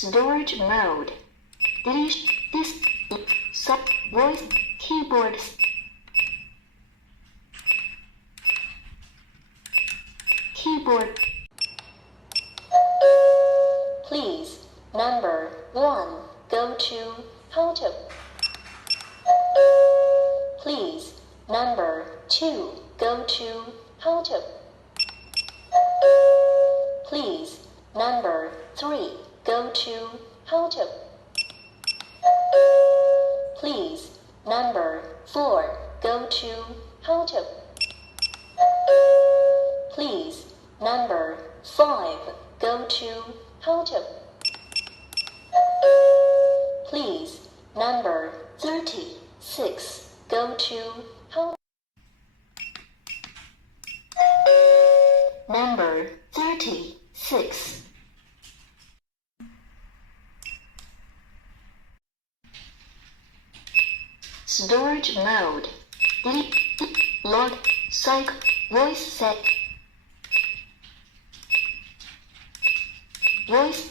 Storage mode. Delete this sub voice keyboard. Keyboard. Please, number 1, go to photo. Please, number 2, go to photo. Please, number 3, go to photo. Please, number 4, go to photo. Please, number 5, go to photo. Please, number 36, go to photo. Number 36. Storage mode. Delete, log, psych, voice set. Voice